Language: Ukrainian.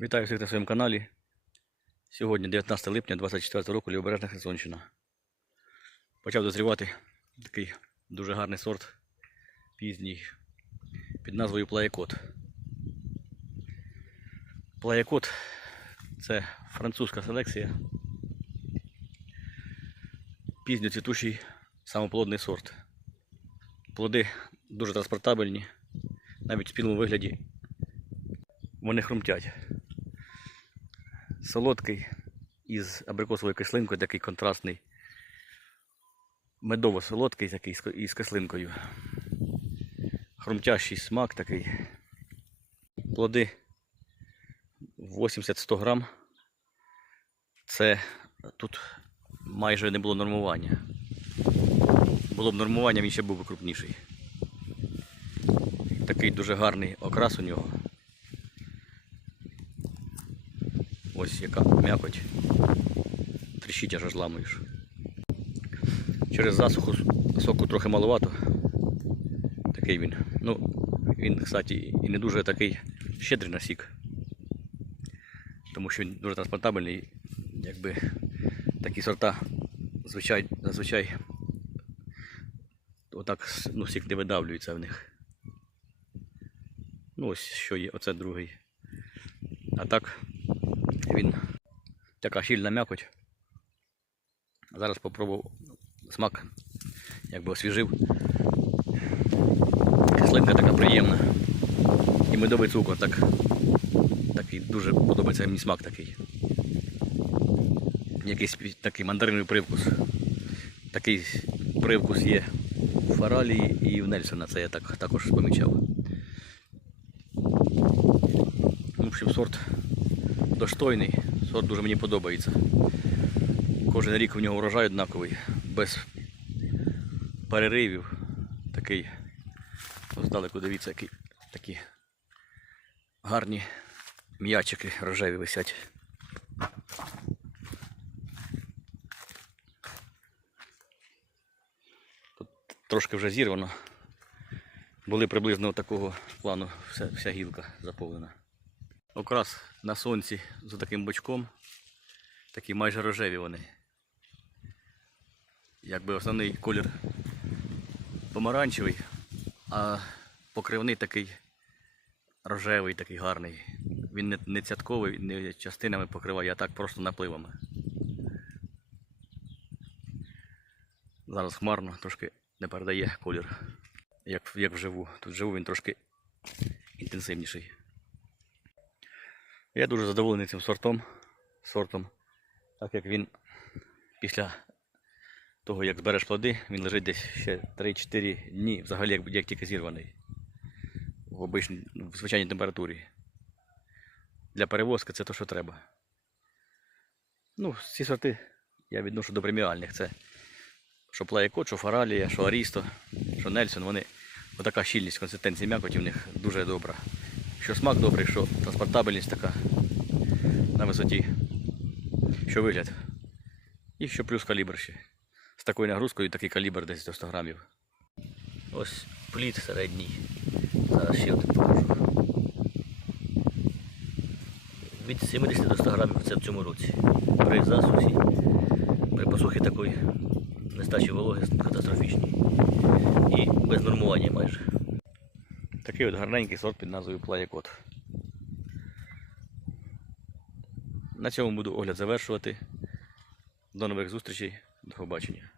Вітаю всіх на своєму каналі. Сьогодні 19 липня 24 року Лівобережна Херсонщина. Почав дозрівати такий дуже гарний сорт пізній під назвою Плаякот. Плаякот це французька селекція. Пізньоцвітущий самоплодний сорт. Плоди дуже транспортабельні, навіть в спілому вигляді вони хрумтять. Солодкий із абрикосовою кислинкою, такий контрастний. Медово-солодкий такий із кислинкою. Хрумтящий смак такий. Плоди 80-100 грам. Це тут майже не було нормування. Було б нормування, він ще був би крупніший. Такий дуже гарний окрас у нього. Ось яка м'якоть. Тріщить аж зламуєш. Через засуху соку трохи маловато. Такий він. Ну, він, кстати, і не дуже такий щедрий на сік. Тому що він дуже транспортабельний. Якби такі сорта звичай, зазвичай отак ну, сік не видавлюється в них. Ну ось що є, оце другий. А так він така щільна м'якоть. Зараз попробував смак, якби освіжив. Кислинка така приємна. І медовий цукор так, такий дуже подобається мені смак такий. Якийсь такий мандариновий привкус. Такий привкус є в Фаралії і в Нельсона, це я так, також помічав. В общем, сорт достойний, сорт дуже мені подобається. Кожен рік у нього урожай однаковий, без переривів. Такий, здалеку дивіться, які такі гарні м'ячики рожеві висять. Тут трошки вже зірвано. Були приблизно такого плану вся, вся гілка заповнена. Окрас на сонці з таким бочком. Такі майже рожеві вони. Якби основний колір помаранчевий, а покривний такий рожевий, такий гарний. Він не, не цятковий, не частинами покриває, а так просто напливами. Зараз хмарно, трошки не передає колір, як, як вживу. Тут вживу він трошки інтенсивніший. Я дуже задоволений цим сортом, сортом, так як він після того, як збереш плоди, він лежить десь ще 3-4 дні, взагалі як, як тільки зірваний. В обичній, в звичайній температурі. Для перевозки це те, що треба. Ну, ці сорти я відношу до преміальних. Це що плаєкот, що фаралія, що арісто, що нельсон, вони отака щільність консистенції м'якоті в них дуже добра. Що смак добрий, що транспортабельність така на висоті, що вигляд. І що плюс калібр ще. З такою нагрузкою такий калібр десь до 100 грамів. Ось плід середній. Зараз ще один покажу. Від 70 до 100 грамів це в цьому році. При засусі, при посухі такої нестачі вологи катастрофічній. І без нормування майже. Такий от гарненький сорт під назвою Плаякот. На цьому буду огляд завершувати. До нових зустрічей. До побачення.